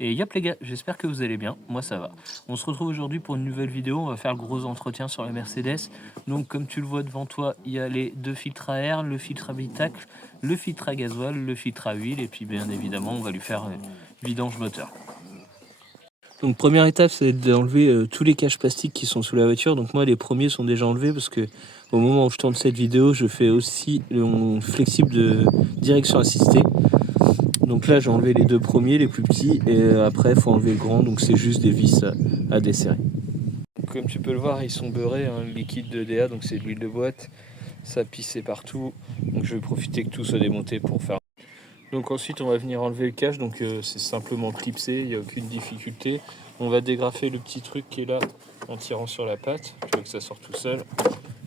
Et yop les gars, j'espère que vous allez bien, moi ça va. On se retrouve aujourd'hui pour une nouvelle vidéo, on va faire le gros entretien sur la Mercedes. Donc comme tu le vois devant toi, il y a les deux filtres à air, le filtre habitacle, le filtre à gasoil, le filtre à huile, et puis bien évidemment on va lui faire vidange moteur. Donc première étape, c'est d'enlever tous les caches plastiques qui sont sous la voiture. Donc moi les premiers sont déjà enlevés parce que au moment où je tourne cette vidéo, je fais aussi le flexible de direction assistée. Donc là j'ai enlevé les deux premiers, les plus petits, et après il faut enlever le grand, donc c'est juste des vis à desserrer. Comme tu peux le voir, ils sont beurrés, hein, le liquide de DA, donc c'est de l'huile de boîte, ça pissait partout, donc je vais profiter que tout soit démonté pour faire. Donc ensuite on va venir enlever le cache, donc c'est simplement clipsé, il n'y a aucune difficulté. On va dégrafer le petit truc qui est là en tirant sur la patte, tu vois que ça sort tout seul.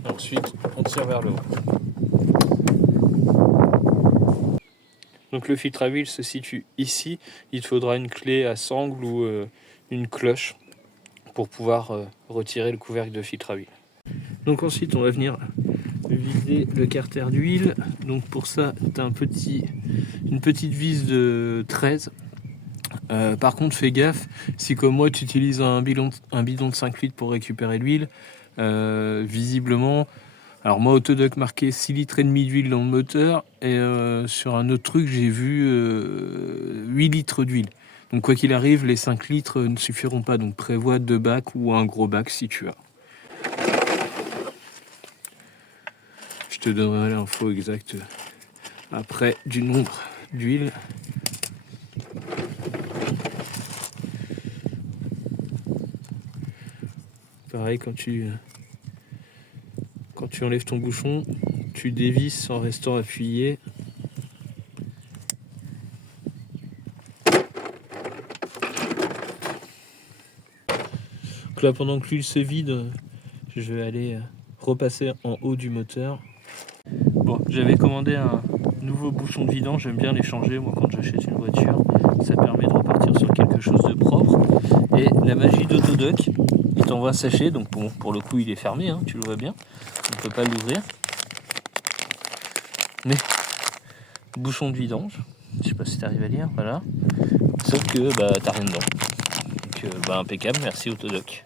Et ensuite on tire vers le haut. Donc le filtre à huile se situe ici, il te faudra une clé à sangle ou une cloche pour pouvoir retirer le couvercle de filtre à huile. Donc ensuite on va venir vider le carter d'huile. Donc pour ça tu as une petite vis de 13. Par contre fais gaffe, si comme moi tu utilises un bidon de 5 litres pour récupérer l'huile, visiblement, alors moi Autodoc marqué 6 litres et demi d'huile dans le moteur, et sur un autre truc j'ai vu 8 litres d'huile. Donc quoi qu'il arrive, les 5 litres ne suffiront pas, donc prévois 2 bacs ou un gros bac si tu as. Je te donnerai l'info exacte après du nombre d'huile. Pareil, quand tu enlèves ton bouchon, tu dévisses en restant appuyé. Donc là, pendant que l'huile se vide, je vais aller repasser en haut du moteur. Bon, j'avais commandé un nouveau bouchon de vidange, j'aime bien les changer moi quand j'achète une voiture, ça permet de repartir sur quelque chose de propre. Et la magie d'Autodoc, il t'envoie un sachet, donc bon, pour le coup il est fermé, hein, tu le vois bien, on ne peut pas l'ouvrir. Mais bouchon de vidange, je sais pas si tu arrives à lire, voilà, sauf que bah t'as rien dedans. Donc bah impeccable, merci Autodoc.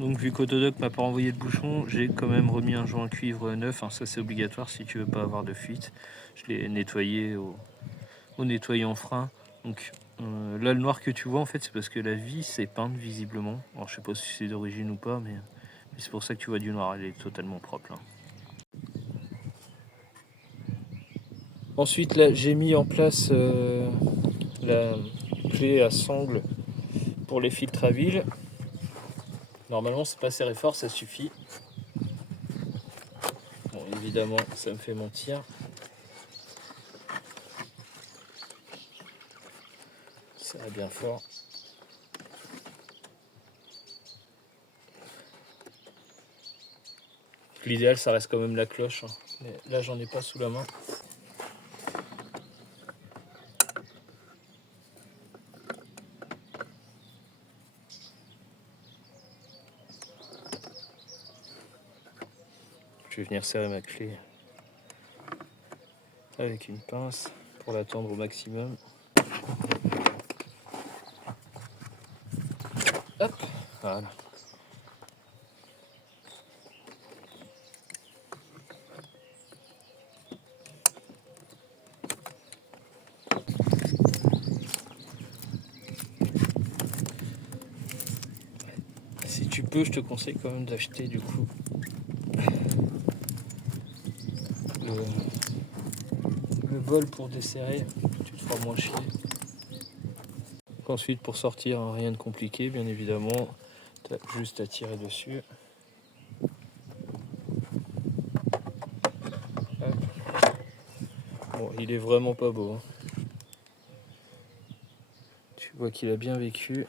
Donc vu qu'Autodoc m'a pas envoyé de bouchon, j'ai quand même remis un joint cuivre neuf, hein, ça c'est obligatoire si tu veux pas avoir de fuite. Je l'ai nettoyé au nettoyant frein. Donc là le noir que tu vois en fait c'est parce que la vis est peinte visiblement. Alors je sais pas si c'est d'origine ou pas, mais c'est pour ça que tu vois du noir, elle est totalement propre là. Ensuite là j'ai mis en place la clé à sangle pour les filtres à huile. Normalement c'est pas serré fort, ça suffit. Bon évidemment ça me fait mentir. Ça va bien fort. L'idéal ça reste quand même la cloche, hein. Mais là j'en ai pas sous la main. Je vais venir serrer ma clé avec une pince pour la tendre au maximum. Hop, voilà. Si tu peux, je te conseille quand même d'acheter du coup le bol pour desserrer, tu te feras moins chier. Ensuite pour sortir, hein, rien de compliqué bien évidemment, tu as juste à tirer dessus. Hop. Bon, il est vraiment pas beau, hein. Tu vois qu'il a bien vécu.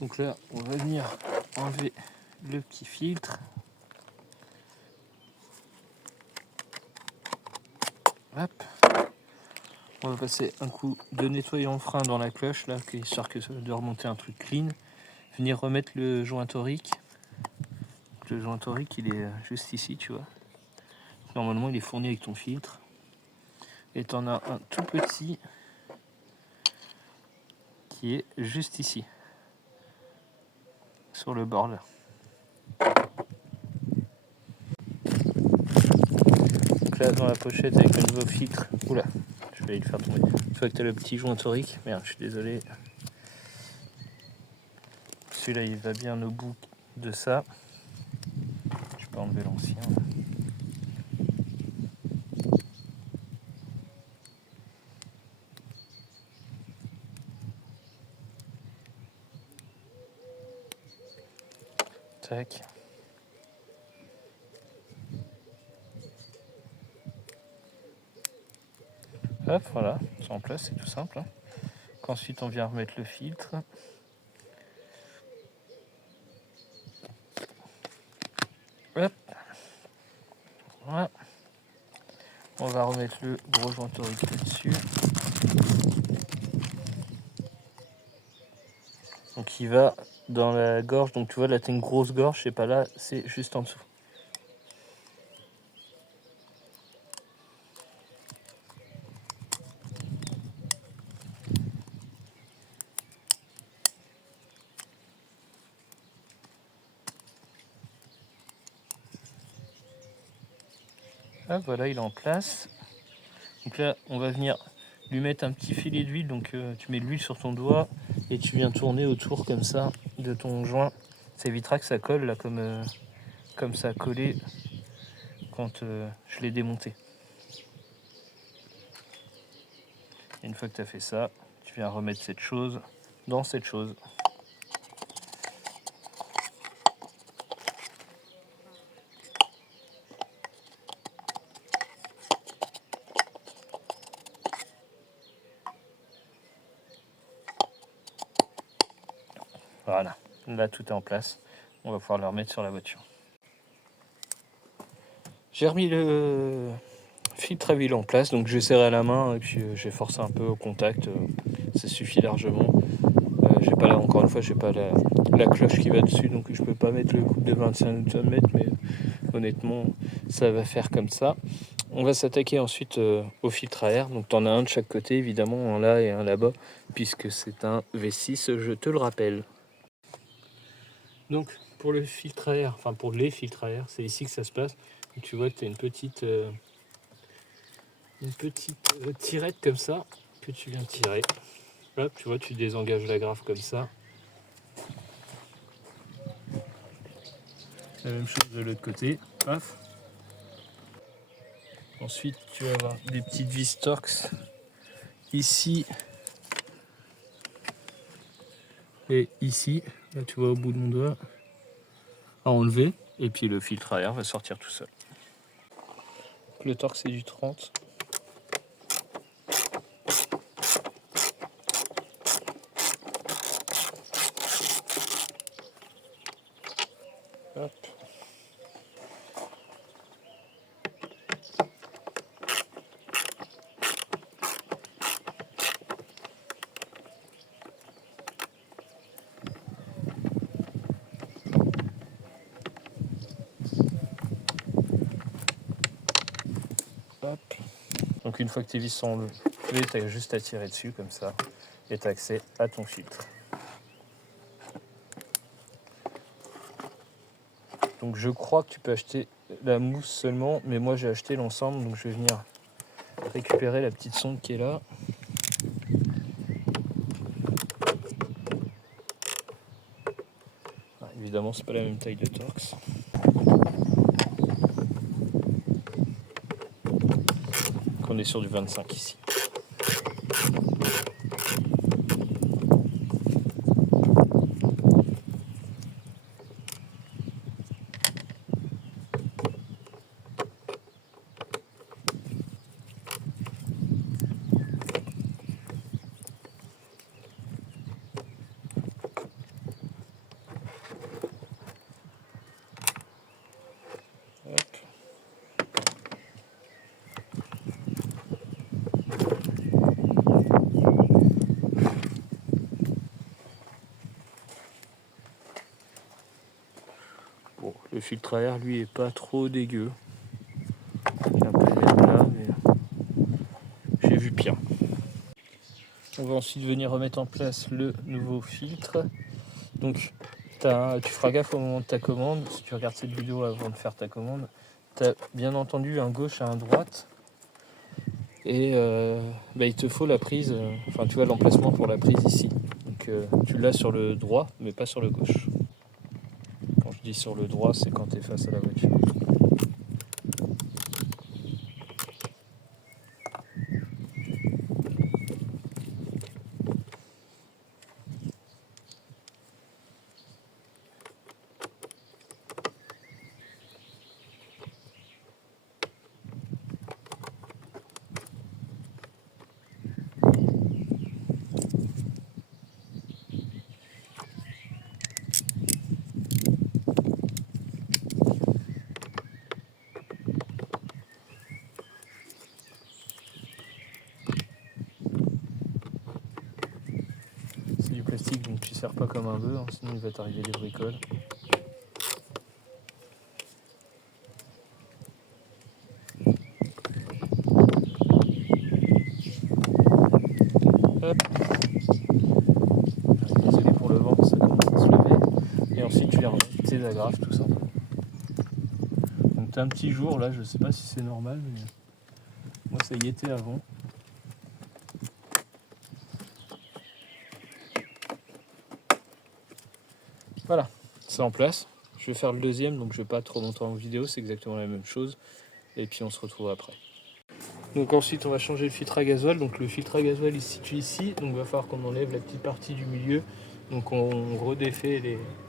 Donc là on va venir enlever le petit filtre. Hop. On va passer un coup de nettoyant frein dans la cloche là, histoire que de remonter un truc clean. Venir remettre le joint torique. le joint torique il est juste ici, tu vois. Normalement il est fourni avec ton filtre. Et tu en as un tout petit qui est juste ici, sur le bord là. Donc là dans la pochette avec le nouveau filtre, oula, je vais le faire tomber. Tu vois que tu as le petit joint torique, merde, je suis désolé. Celui-là il va bien au bout de ça. Je peux enlever l'ancien. Tac. Hop, voilà, c'est en place, c'est tout simple. Hein. Ensuite, on vient remettre le filtre. Hop. Voilà. On va remettre le gros joint torique là-dessus. Donc il va dans la gorge. Donc tu vois là, t'as une grosse gorge, c'est pas là, c'est juste en dessous. Hop, voilà, il est en place. Donc là, on va venir lui mettre un petit filet d'huile. Donc tu mets de l'huile sur ton doigt et tu viens tourner autour comme ça de ton joint. Ça évitera que ça colle là comme ça a collé quand je l'ai démonté. Et une fois que tu as fait ça, tu viens remettre cette chose dans cette chose. Voilà, là tout est en place. On va pouvoir le remettre sur la voiture. J'ai remis le filtre à huile en place, donc j'ai serré à la main et puis j'ai forcé un peu au contact. Ça suffit largement. J'ai pas là, encore une fois, j'ai pas la cloche qui va dessus, donc je peux pas mettre le couple de 25 Nm, mais honnêtement, ça va faire comme ça. On va s'attaquer ensuite au filtre à air. Donc tu en as un de chaque côté, évidemment, un là et un là-bas, puisque c'est un V6, je te le rappelle. Donc pour le filtre à air, enfin pour les filtres à air, c'est ici que ça se passe. Donc, tu vois que tu as une petite tirette comme ça que tu viens tirer. Hop, tu vois, tu désengages la graffe comme ça. La même chose de l'autre côté. Hop. Ensuite, tu vas avoir des petites vis Torx ici et ici. Là, tu vois au bout de mon doigt à enlever. Et puis le filtre à air va sortir tout seul. Le Torx c'est du 30. Hop. Hop. Donc une fois que tes vis sont enlevées, tu as juste à tirer dessus comme ça et tu as accès à ton filtre. Donc je crois que tu peux acheter la mousse seulement, mais moi j'ai acheté l'ensemble, donc je vais venir récupérer la petite sonde qui est là. Ah, évidemment c'est pas la même taille de Torx. On est sur du 25 ici. filtre à air, lui, est pas trop dégueu. J'ai un peu le même là, mais j'ai vu pire. On va ensuite venir remettre en place le nouveau filtre. Donc, tu feras gaffe au moment de ta commande. Si tu regardes cette vidéo avant de faire ta commande, tu as bien entendu un gauche et un droite. Et il te faut la prise, enfin tu vois l'emplacement pour la prise ici. Donc tu l'as sur le droit, mais pas sur le gauche. Quand je dis sur le droit, c'est quand tu es face à la voiture. C'est du plastique, donc tu ne sers pas comme un bœuf, hein, sinon il va t'arriver des bricoles. Hop. Désolé pour le vent, ça commence à se lever. Et ensuite tu les remets, tes agrafes tout simplement. Donc tu as un petit jour là, je sais pas si c'est normal, mais moi ça y était avant. Voilà, c'est en place. Je vais faire le deuxième, donc je vais pas trop longtemps en vidéo, c'est exactement la même chose. Et puis on se retrouve après. Donc ensuite on va changer le filtre à gasoil. Donc le filtre à gasoil il se situe ici, donc il va falloir qu'on enlève la petite partie du milieu. Donc on redéfait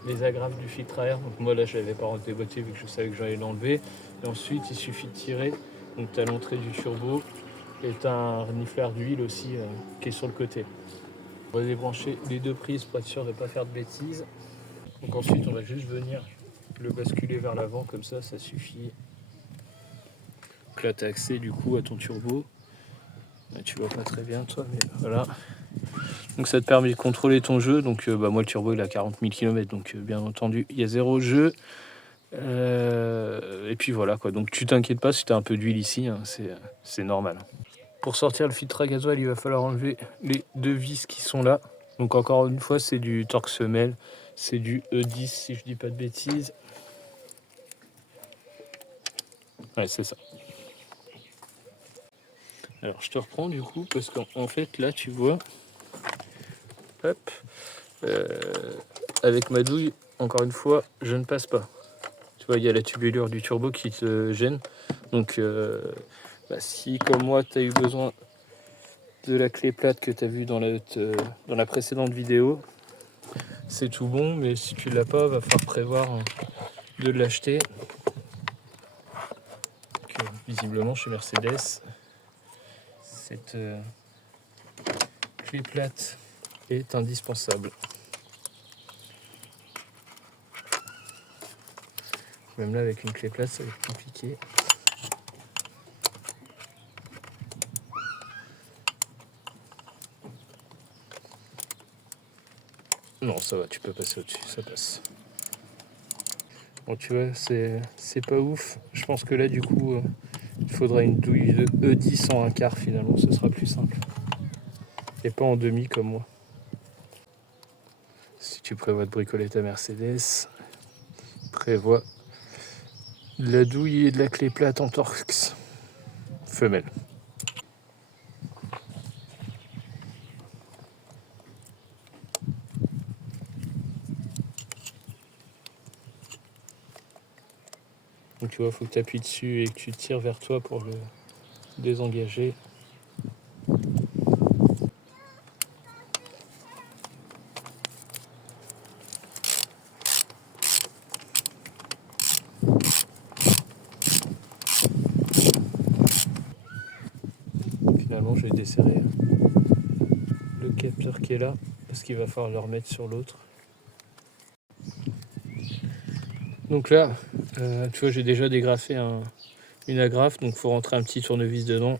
les agrafes du filtre à air. Donc moi là je l'avais pas déboîté vu que je savais que j'allais l'enlever. Et ensuite il suffit de tirer. Donc tu as l'entrée du turbo et tu as un renifleur d'huile aussi qui est sur le côté. On va débrancher les deux prises pour être sûr de ne pas faire de bêtises. Donc ensuite on va juste venir le basculer vers l'avant comme ça suffit. Donc là tu as accès du coup à ton turbo. Là, tu vois pas très bien toi, mais voilà. Donc ça te permet de contrôler ton jeu. Donc moi le turbo il a 40 000 km, donc bien entendu il y a 0 jeu. Et puis voilà quoi, donc tu t'inquiètes pas si tu as un peu d'huile ici, hein, c'est normal. Pour sortir le filtre à gasoil, il va falloir enlever les deux vis qui sont là. Donc encore une fois c'est du torque semelle, c'est du E10 si je dis pas de bêtises. Ouais c'est ça. Alors je te reprends du coup parce qu'en fait là tu vois, hop, avec ma douille, encore une fois, je ne passe pas. Tu vois, il y a la tubulure du turbo qui te gêne. Donc si comme moi tu as eu besoin de la clé plate que tu as vue dans la précédente vidéo, c'est tout bon, mais si tu l'as pas, va falloir prévoir de l'acheter. Visiblement chez Mercedes, cette clé plate est indispensable. Même là avec une clé plate ça va être compliqué. Non ça va, tu peux passer au-dessus, ça passe. Bon tu vois c'est pas ouf. Je pense que là du coup il faudra une douille de E10 en un quart finalement, ce sera plus simple. Et pas en demi comme moi. Si tu prévois de bricoler ta Mercedes, prévois de la douille et de la clé plate en Torx femelle. Donc tu vois, il faut que tu appuies dessus et que tu tires vers toi pour le désengager. Finalement, je vais desserrer le capteur qui est là parce qu'il va falloir le remettre sur l'autre. Donc là, tu vois, j'ai déjà dégrafé une agrafe, donc il faut rentrer un petit tournevis dedans.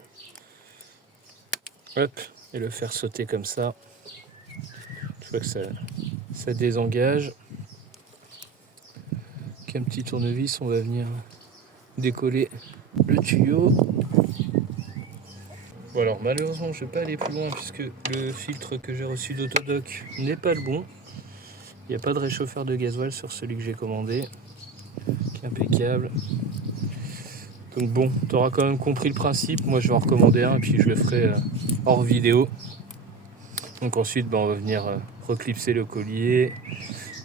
Hop, et le faire sauter comme ça. Tu vois que ça désengage. avec un petit tournevis, on va venir décoller le tuyau. Bon alors malheureusement je vais pas aller plus loin puisque le filtre que j'ai reçu d'Autodoc n'est pas le bon. Il n'y a pas de réchauffeur de gasoil sur celui que j'ai commandé, qui est impeccable. Donc bon, tu auras quand même compris le principe. Moi je vais en recommander un et puis je le ferai hors vidéo. Donc ensuite on va venir reclipser le collier,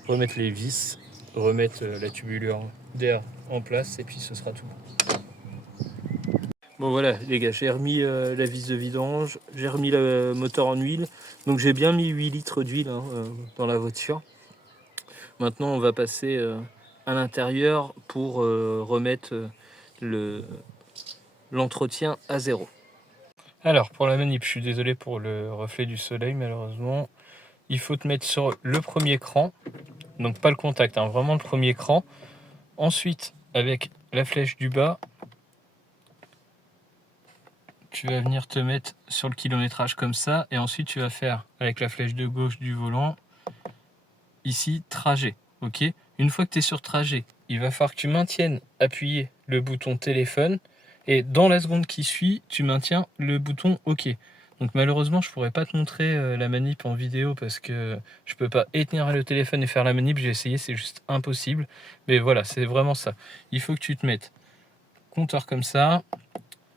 remettre les vis, remettre la tubulure d'air en place et puis ce sera tout. Bon voilà les gars, j'ai remis la vis de vidange, j'ai remis le moteur en huile. Donc j'ai bien mis 8 litres d'huile dans la voiture. Maintenant on va passer à l'intérieur pour remettre l'entretien à zéro. Alors pour la manip, je suis désolé pour le reflet du soleil malheureusement. Il faut te mettre sur le premier cran, donc pas le contact, vraiment le premier cran. Ensuite avec la flèche du bas, tu vas venir te mettre sur le kilométrage comme ça, et ensuite tu vas faire avec la flèche de gauche du volant, ici trajet, ok. Une fois que tu es sur trajet, il va falloir que tu maintiennes appuyé le bouton téléphone, et dans la seconde qui suit, tu maintiens le bouton ok. Donc malheureusement, je pourrais pas te montrer la manip en vidéo parce que je peux pas éteindre le téléphone et faire la manip, j'ai essayé, c'est juste impossible. Mais voilà, c'est vraiment ça. Il faut que tu te mettes compteur comme ça,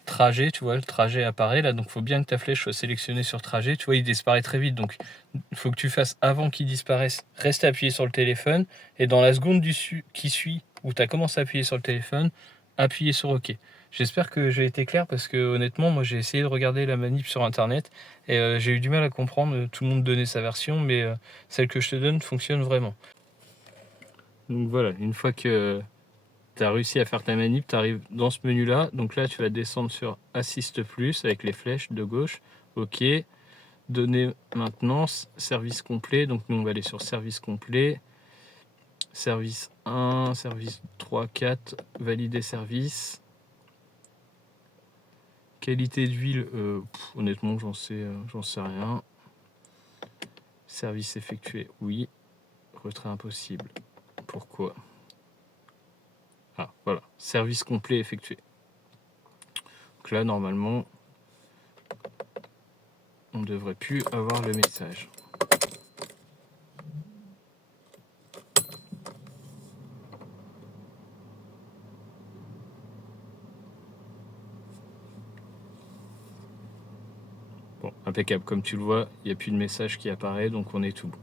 trajet, tu vois, le trajet apparaît là, donc il faut bien que ta flèche soit sélectionnée sur trajet, tu vois, il disparaît très vite, donc il faut que tu fasses avant qu'il disparaisse, reste appuyé sur le téléphone, et dans la seconde qui suit, où tu as commencé à appuyer sur le téléphone, appuyer sur OK. J'espère que j'ai été clair, parce que honnêtement, moi j'ai essayé de regarder la manip sur internet, et j'ai eu du mal à comprendre, tout le monde donnait sa version, mais celle que je te donne fonctionne vraiment. Donc voilà, une fois que tu as réussi à faire ta manip, tu arrives dans ce menu là, donc là tu vas descendre sur Assiste plus avec les flèches de gauche, ok, donner maintenance, service complet, donc nous on va aller sur service complet, service 1, service 3, 4, valider service, qualité d'huile, honnêtement j'en sais rien, service effectué, oui, retrait impossible, pourquoi? Ah, voilà, service complet effectué. Donc là, normalement, on ne devrait plus avoir le message. Bon, impeccable, comme tu le vois, il n'y a plus de message qui apparaît, donc on est tout bon.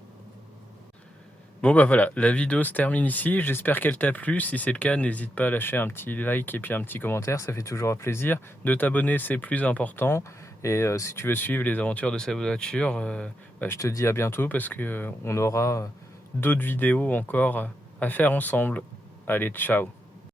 Bon bah voilà, la vidéo se termine ici, j'espère qu'elle t'a plu. Si c'est le cas, n'hésite pas à lâcher un petit like et puis un petit commentaire, ça fait toujours un plaisir. De t'abonner, c'est plus important. Et si tu veux suivre les aventures de cette voiture, je te dis à bientôt, parce qu'on aura d'autres vidéos encore à faire ensemble. Allez, ciao!